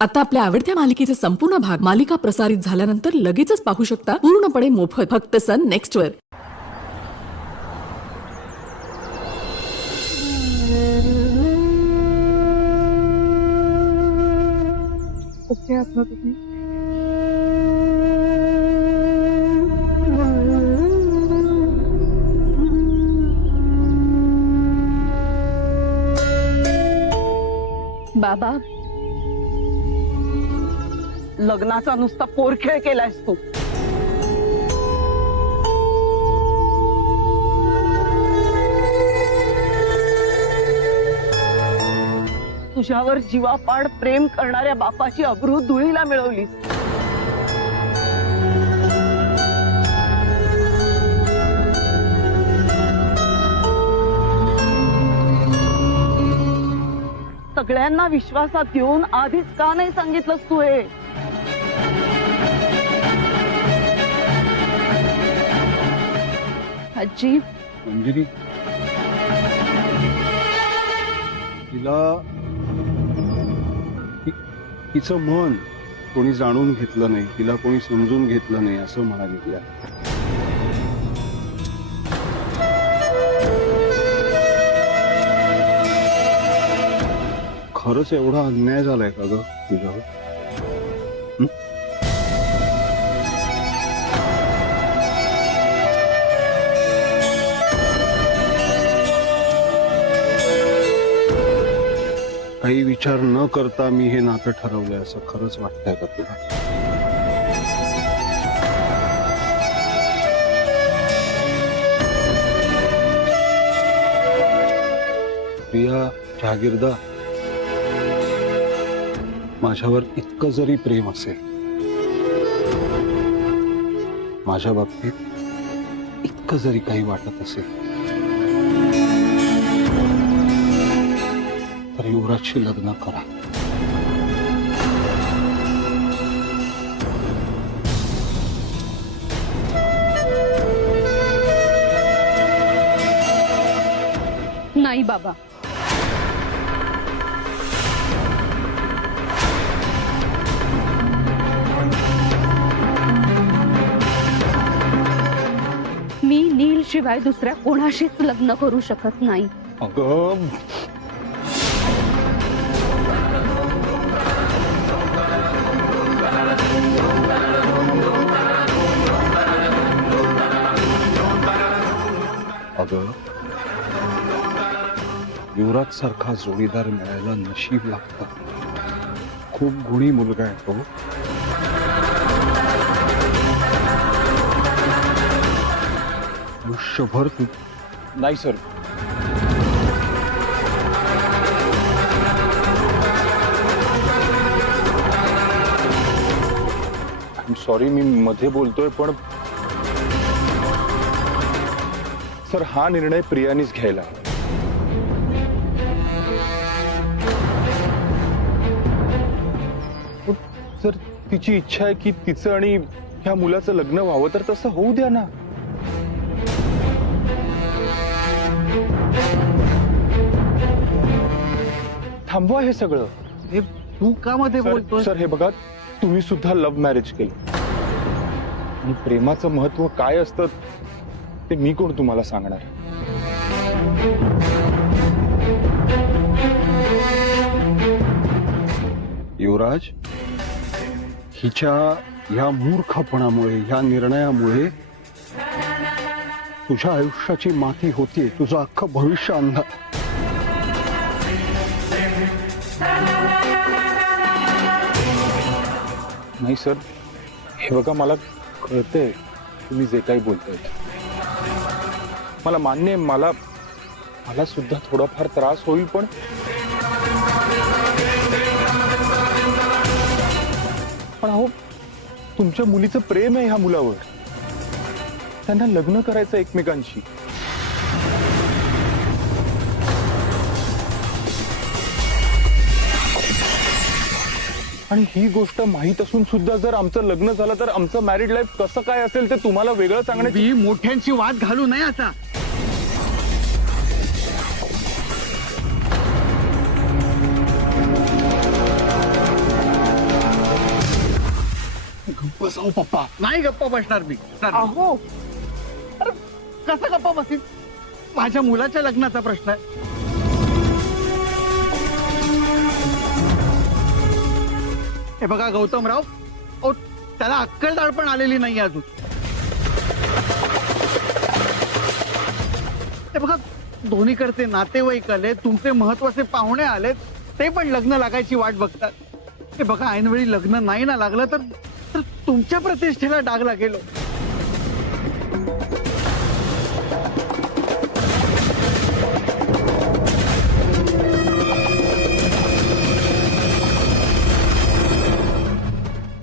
आता आपल्या आवडत्या मालिकेचे संपूर्ण भाग मालिका प्रसारित झाल्यानंतर लगेचच पाहू शकता पूर्णपणे मोफत फक्त सन नेक्स्ट वर। ओके आहात ना तुम्ही? बाबा, लग्नाचा नुसता पोरखेळ केलायस तू। तुझ्यावर जीवापाड प्रेम करणाऱ्या बापाची अब्रू धुळीला मिळवलीस। सगळ्यांना विश्वासात घेऊन आधीच का नाही सांगितलंस तू हे? आजी, मंजिरी, तिचं मन कोणी जाणून घेतलं नाही, तिला कोणी समजून घेतलं नाही असं म्हणाली ती आता। खरंच एवढा अन्याय झालाय का ग तुझ्यावर? काही विचार न करता मी हे नातं ठरवलंय असं खरंच वाटतंय का तुला? प्रिया जहागीरदार, माझ्यावर इतकं जरी प्रेम असेल, माझ्या बाबतीत इतकं जरी काही वाटत असेल, तर युवराजशी लग्न करा। नाही बाबा, मी नील शिवाय दुसऱ्या कोणाशीच लग्न करू शकत नाही। अगं, युवराज सारखा जोडीदार मिळायला नशीब लागतं। खूप गुणी मुलगा आहे तो। आयुष्यभर तू नाही सर, आय एम सॉरी, मी मध्ये बोलतोय पण सर हा निर्णय प्रियानीच घ्यायला। सर तिची इच्छा आहे की तिचं आणि ह्या मुलाचं लग्न व्हावं, तर तसं होऊ द्या ना। थांबवा हे सगळं। हे तू का मध्ये बोलतोय? सर हे बघा, तुम्ही सुद्धा लव्ह मॅरेज केलं आणि प्रेमाचं महत्व काय असतं ते मी कोण तुम्हाला सांगणार? युवराज, हिच्या या मूर्खपणामुळे, या निर्णयामुळे तुझ्या आयुष्याची माती होती, तुझं अख्खं भविष्य अंधार। नाही सर, हे बघा, मला कळतंय तुम्ही जे काही बोलताय, मला मान्य आहे, मला सुद्धा थोडाफार त्रास होईल, पण अहो, तुमच्या मुलीचं प्रेम आहे ह्या मुलावर, त्यांना लग्न करायचं एकमेकांशी। आणि ही गोष्ट माहित असून सुद्धा जर आमचं लग्न झालं तर आमचं मॅरिड लाईफ कसं काय असेल ते तुम्हाला वेगळं सांगण्याची मोठ्यांची वाद घालू नये आता। बसाव पप्पा. नाही गप्पा बसणार मी. अहो कसं गप्पा बसीन? माझ्या मुलाच्या लग्नाचा प्रश्न आहे. हे बघा गौतमराव, अहो, त्याला अक्कलदाड पण आलेली नाही अजून. हे बघा दोन्हीकडचे नातेवाईक आले, तुमचे महत्वाचे पाहुणे आलेत, ते पण लग्न लागायची वाट बघतात. हे बघा ऐनवेळी लग्न नाही ना लागलं तर तुमच्या प्रतिष्ठेला डाग लागेल.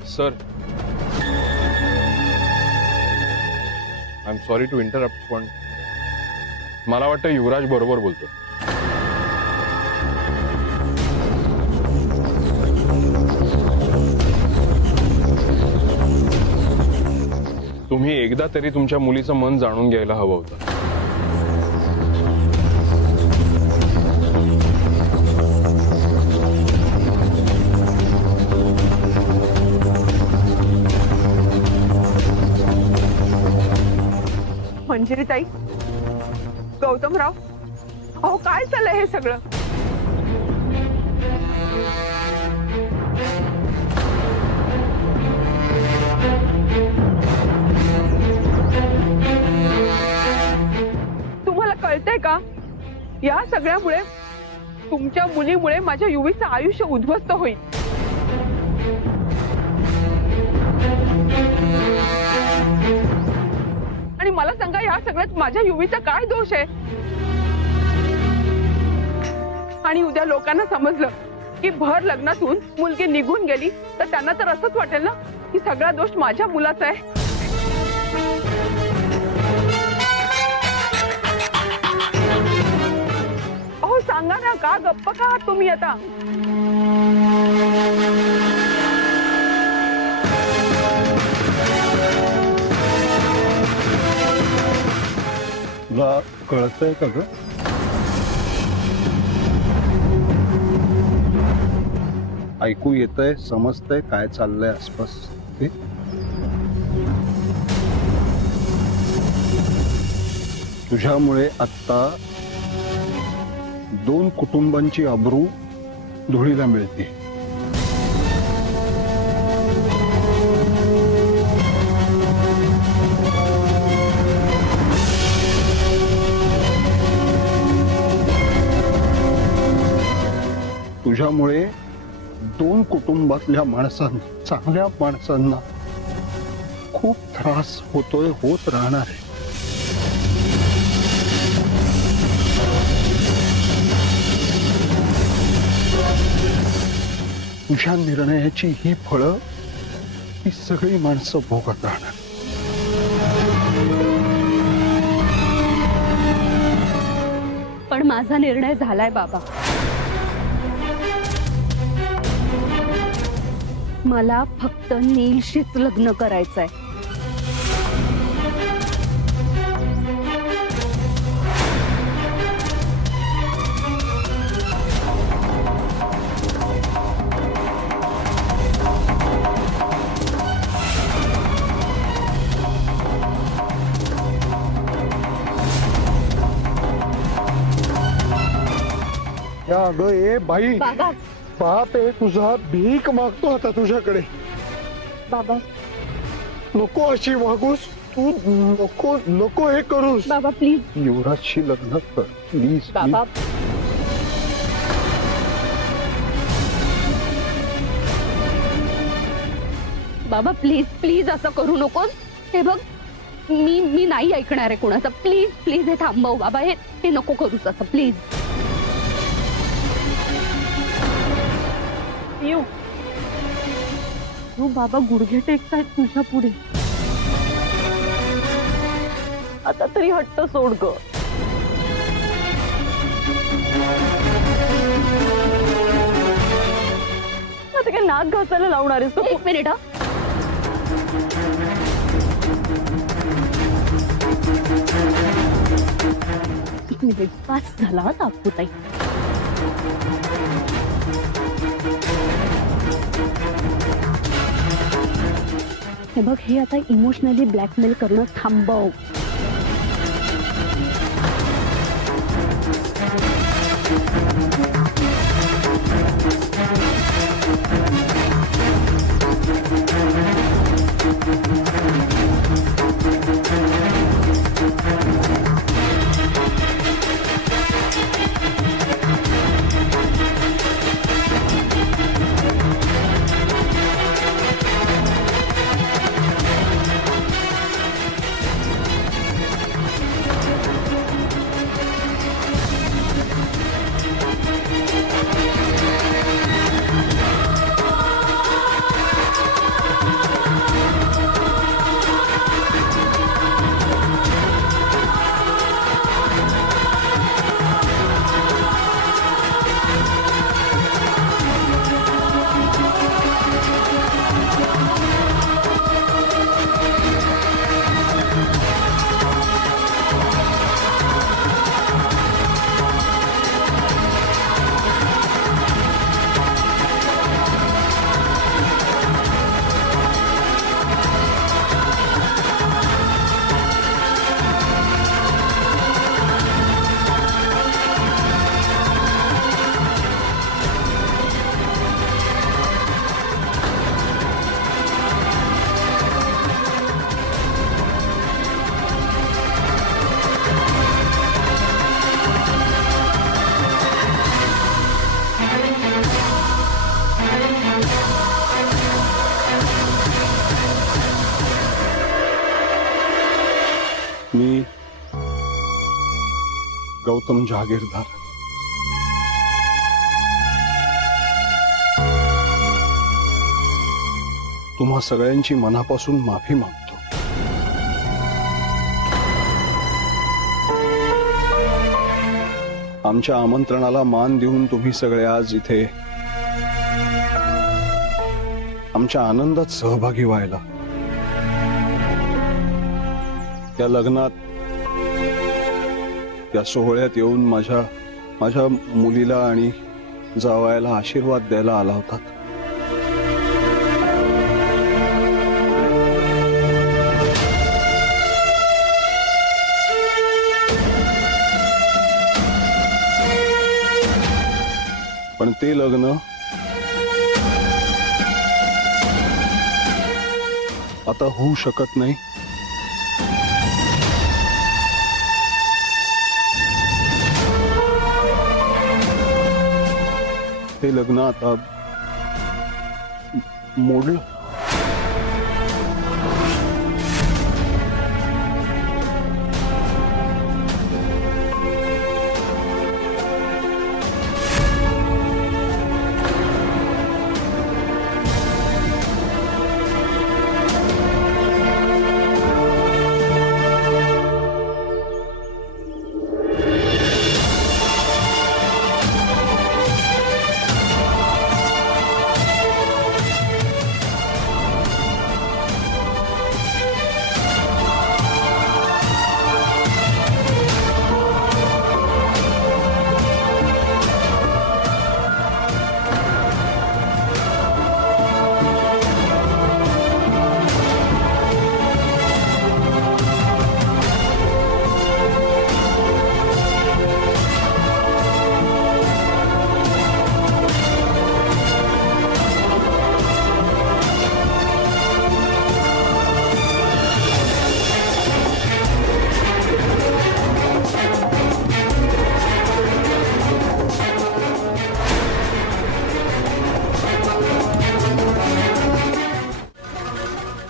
Sir, I am sorry to interrupt, पण मला वाटतं युवराज बरोबर बोलतो. तुम्ही एकदा तरी तुमच्या मुलीचं मन जाणून घ्यायला हवं होतं. मंजिरीताई, गौतमराव, अहो काय चाललंय हे सगळं? तुम्हाला कळतंय का? या सगळ्यामुळे तुमच्या मुलीमुळे माझ्या युवीचं आयुष्य उद्ध्वस्त होईल. आणि मला सांगा, या सगळ्यात माझ्या युवीचा काय दोष आहे? आणि उद्या लोकांना समजलं की भर लग्नातून मुलगी निघून गेली तर त्यांना तर असंच वाटेल ना की सगळा दोष माझ्या मुलाचा आहे. अहो सांगा ना, का गप्प का आहात तुम्ही आता? तुला कळतंय का ग? ऐकू येतंय, समजतंय काय चाललंय आसपास ते? तुझ्यामुळे आता 2 कुटुंबांची अब्रू धुळीला मिळते. तुझ्यामुळे 2 कुटुंबातल्या माणसांना, चांगल्या माणसांना खूप त्रास होतोय, होत राहणार आहे. तुझ्या निर्णयाची ही फळं ही सगळी माणसं भोगत राहणार. पण माझा निर्णय झालाय बाबा. मला फक्त नीलशीच लग्न करायचंय. या अगं ए बाई, बाबा, बाप आहे तुझा, भीक मागतो आता तुझ्याकडे. बाबा, नको अशी वागूस तू, नको नको हे करूस. बाबा प्लीज. युवराजशी लग्न कर प्लीज. बाबा, बाबा प्लीज प्लीज असं करू नकोस. हे बघ, मी नाही ऐकणार आहे कोणाचं. प्लीज प्लीज हे थांबव बाबा. हे नको करूस असं प्लीज. तू बाबा गुडघे टेकतायत तुझ्या पुढे. आता तरी हट्ट सोड ग. आता काय नाक घासायला लावणार आहेस? एक मिनिट. एक मिनिट पास झाला तात्पुताई. हे बघ, हे आता इमोशनली ब्लॅकमेल करणं थांबव. मी गौतम जहागीरदार तुम्हा सगळ्यांची मनापासून माफी मागतो. आमच्या आमंत्रणाला मान देऊन तुम्ही सगळे आज इथे आमच्या आनंदात सहभागी व्हायला, त्या लग्नात त्या सोहळ्यात येऊन माझ्या मुलीला आणि जावयाला आशीर्वाद द्यायला आला होतात. पण ते लग्न आता होऊ शकत नाही. ते लग्न आता मोडलं.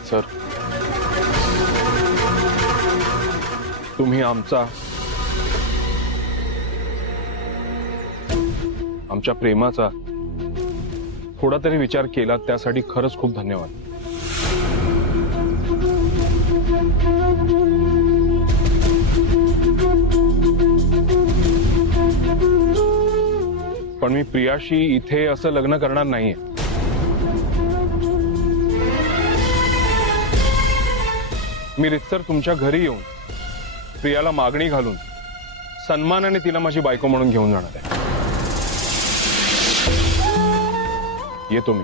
सर, तुम्ही आमच्या प्रेमाचा थोडा तरी विचार केला, त्यासाठी खरंच खूप धन्यवाद. पण मी प्रियाशी इथे असं लग्न करणार नाहीये. मी रितसर तुमच्या घरी येऊन प्रियाला मागणी घालून सन्मानाने तिला माझी बायको म्हणून घेऊन जाणार आहे. येतो मी.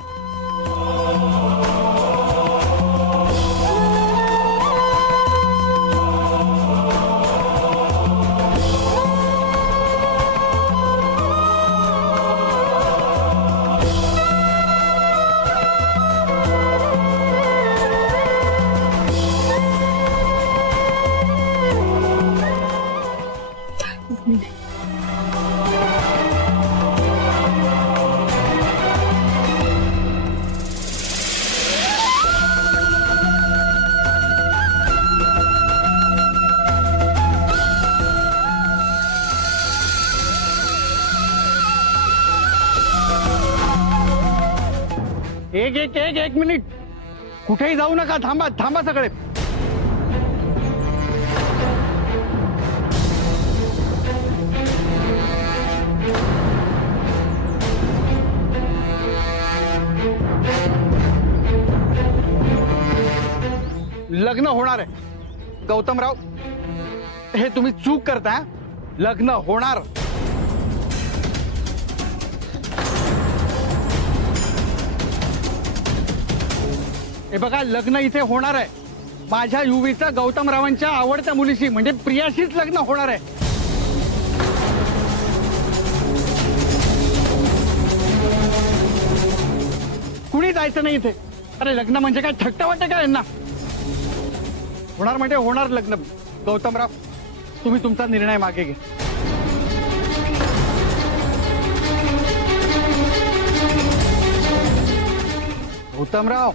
एक मिनिट, कुठेही जाऊ नका, थांबा थांबा सगळे. लग्न होणार आहे गौतमराव, हे तुम्ही चूक करताय. लग्न होणार. हे बघा, लग्न इथे होणार आहे. माझ्या युवीचं गौतमरावांच्या आवडत्या मुलीशी म्हणजे प्रियाशीच लग्न होणार आहे. कुणी जायचं नाही इथे. अरे लग्न म्हणजे काय थट्टा वाटतं का यांना? होणार म्हणजे होणार लग्न. गौतमराव, तुम्ही तुमचा निर्णय मागे घ्या. गौतमराव,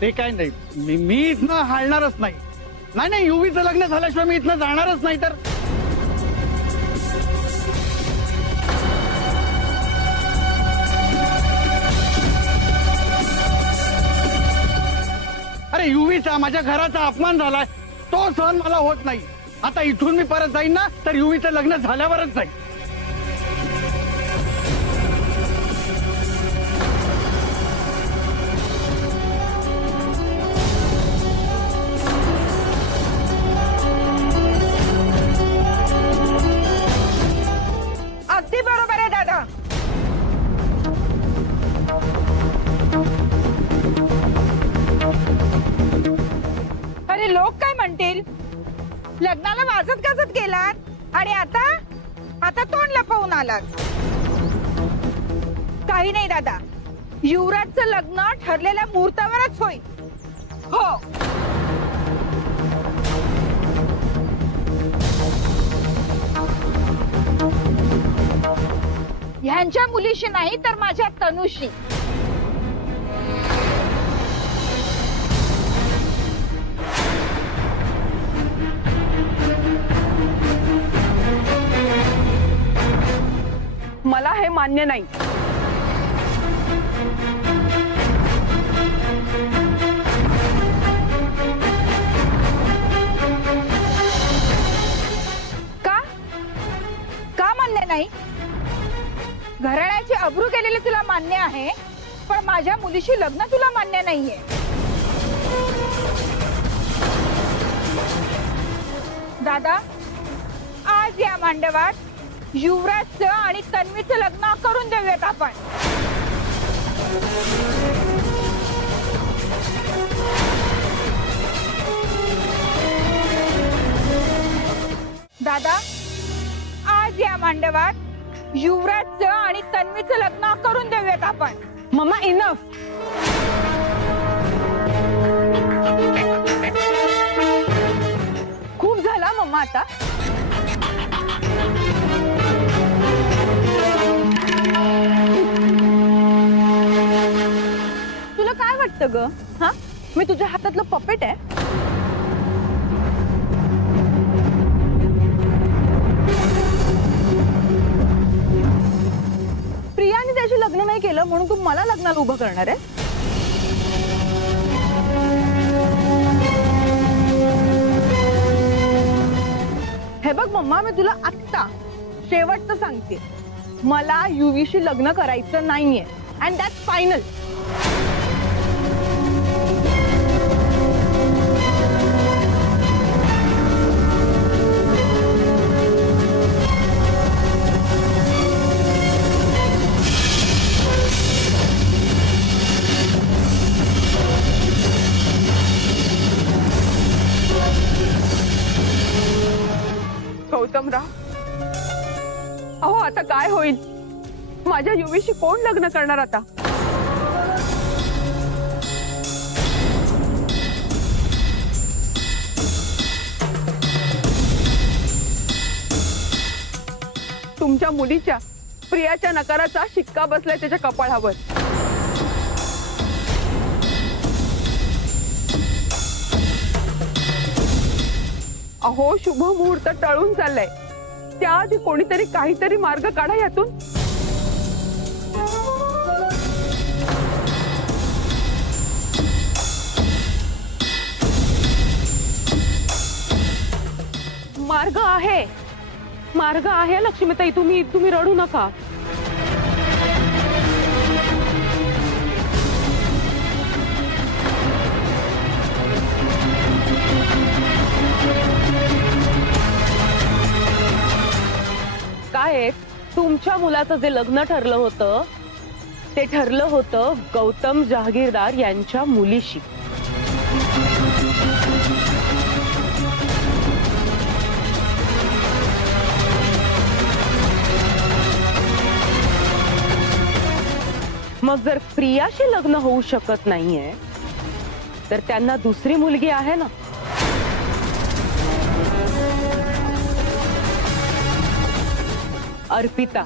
ते काय नाही, मी इथनं हालणारच नाही. नाही नाही, युवीचं लग्न झाल्याशिवाय मी इथनं जाणारच नाही. तर अरे युवीचा, माझ्या घराचा अपमान झालाय, तो सहन मला होत नाही. आता इथून मी परत जाईन ना, तर युवीचं लग्न झाल्यावरच जाईन. अगदी बरोबर आहे दादा. अरे लोक काय म्हणतील? लग्नाला वाजत गाजत गेलात आणि आता तोंड लपवून आलात. काही नाही दादा, युवराजचं लग्न ठरलेल्या मुहूर्तावरच होईल. हो, ह्यांच्या मुलीशी नाही तर माझ्या तनुशी. मला हे मान्य नाही. का का मान्य नाही? घराण्याची अब्रू केलेली तुला मान्य आहे, पण माझ्या मुलीशी लग्न तुला मान्य नाहीये. दादा, आज या मांडवात युवराजचं आणि तन्वीचं लग्न करून देऊयात आपण. दादा, आज या मांडवात युवराजचं आणि तन्वीचं लग्न करून देऊयात आपण. Mamma, enough. खूप झाला मम्मा आता. तुला काय वाटतं ग? हा, मी तुझ्या हातातलं पपेट आहे? प्रियाने त्याशी लग्न नाही केलं म्हणून तू मला लग्नाला उभं करणार आहे? हे बघ मम्मा, मी तुला आत्ता शेवटचं सांगते, मला युवीशी लग्न करायचं नाहीये. And that's final. गौतमराव, अहो आता काय होईल? माझ्या युवीशी कोण लग्न करणार आता? तुमच्या मुलीच्या प्रियाच्या नकाराचा शिक्का बसलाय त्याच्या कपाळावर. अहो शुभ मुहूर्त टळून चाललंय, त्याआधी कोणीतरी काहीतरी मार्ग काढा यातून. मार्ग आहे लक्ष्मीताई, तुम्ही रडू नका. काय तुमच्या मुलाचं जे लग्न ठरलं होतं ते ठरलं होतं गौतम जहागीरदार यांच्या मुलीशी. मग जर प्रियाशी लग्न होऊ शकत नाहीये तर त्यांना दुसरी मुलगी आहे ना. अर्पिता.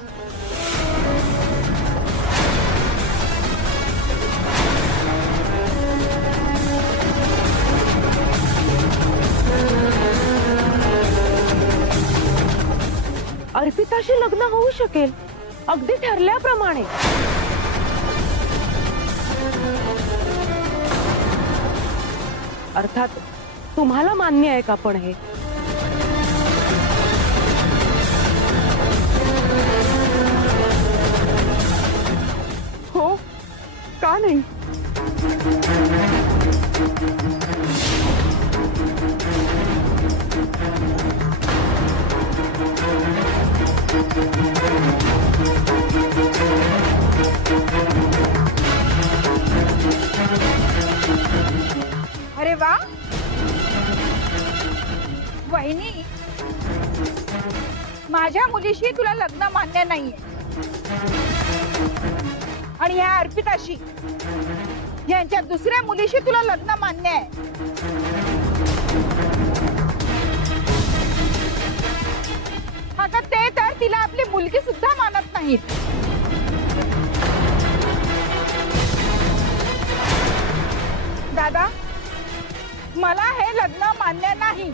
अर्पिताशी लग्न होऊ शकेल अगदी ठरल्याप्रमाणे. अर्थात तुम्हाला मान्य आहे का पण हे? हो का नाही? अरे वा वहिनी, माझ्या मुलीशी तुला लग्न मान्य नाहीये आणि ह्या अर्पिताशी यांच्या दुसऱ्या मुलीशी तुला लग्न मान्य आहे. आता ते तर तिला आपली मुलगी सुद्धा मानत नाहीत. दादा, मला हे लग्न मान्य नाही.